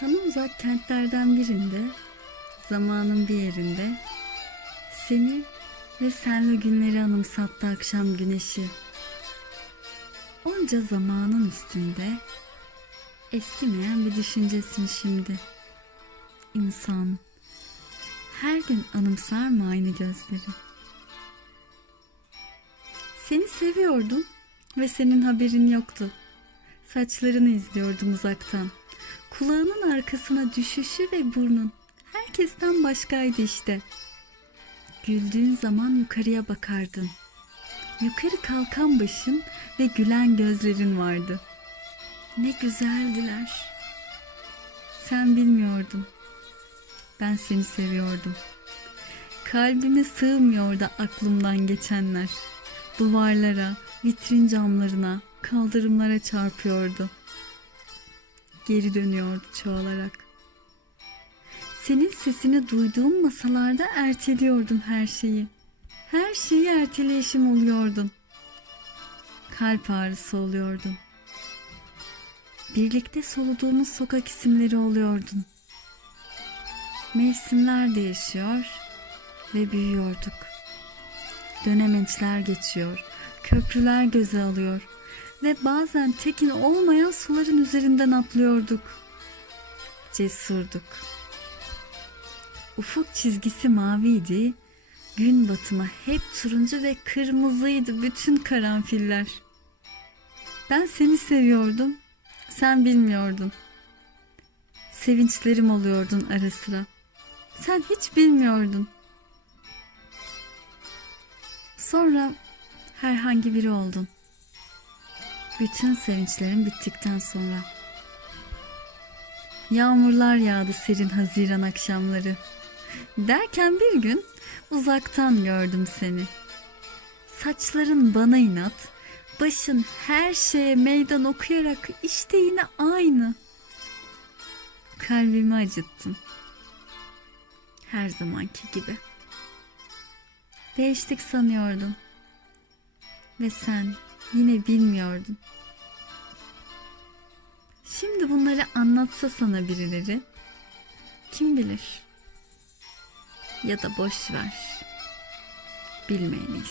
Sana uzak kentlerden birinde, zamanın bir yerinde, seni ve senle günleri anımsattı akşam güneşi. Onca zamanın üstünde, eskimeyen bir düşüncesin şimdi. İnsan, her gün anımsar mı aynı gözleri? Seni seviyordum ve senin haberin yoktu. Saçlarını izliyordum uzaktan. Kulağının arkasına düşüşü ve burnun herkesten başkaydı işte. Güldüğün zaman yukarıya bakardın. Yukarı kalkan başın ve gülen gözlerin vardı. Ne güzeldiler. Sen bilmiyordun. Ben seni seviyordum. Kalbime sığmıyordu aklımdan geçenler. Duvarlara, vitrin camlarına, kaldırımlara çarpıyordu. Geri dönüyordu çoğalarak. Senin sesini duyduğum masalarda erteliyordum her şeyi. Her şeyi erteleyişim oluyordun. Kalp ağrısı oluyordun. Birlikte soluduğumuz sokak isimleri oluyordun. Mevsimler değişiyor ve büyüyorduk. Dönemeçler geçiyor, köprüler göze alıyor ve bazen tekin olmayan suların üzerinden atlıyorduk. Cesurduk. Ufuk çizgisi maviydi, gün batımı hep turuncu ve kırmızıydı bütün karanfiller. Ben seni seviyordum, sen bilmiyordun. Sevinçlerim oluyordun ara sıra. Sen hiç bilmiyordun. Sonra herhangi biri oldun. Bütün sevinçlerim bittikten sonra. Yağmurlar yağdı serin haziran akşamları. Derken bir gün uzaktan gördüm seni. Saçların bana inat, başın her şeye meydan okuyarak işte yine aynı. Kalbimi acıttın. Her zamanki gibi. Değiştik sanıyordum. Ve sen yine bilmiyordun. Şimdi bunları anlatsa sana birileri kim bilir? Ya da boş ver. Bilmeyen.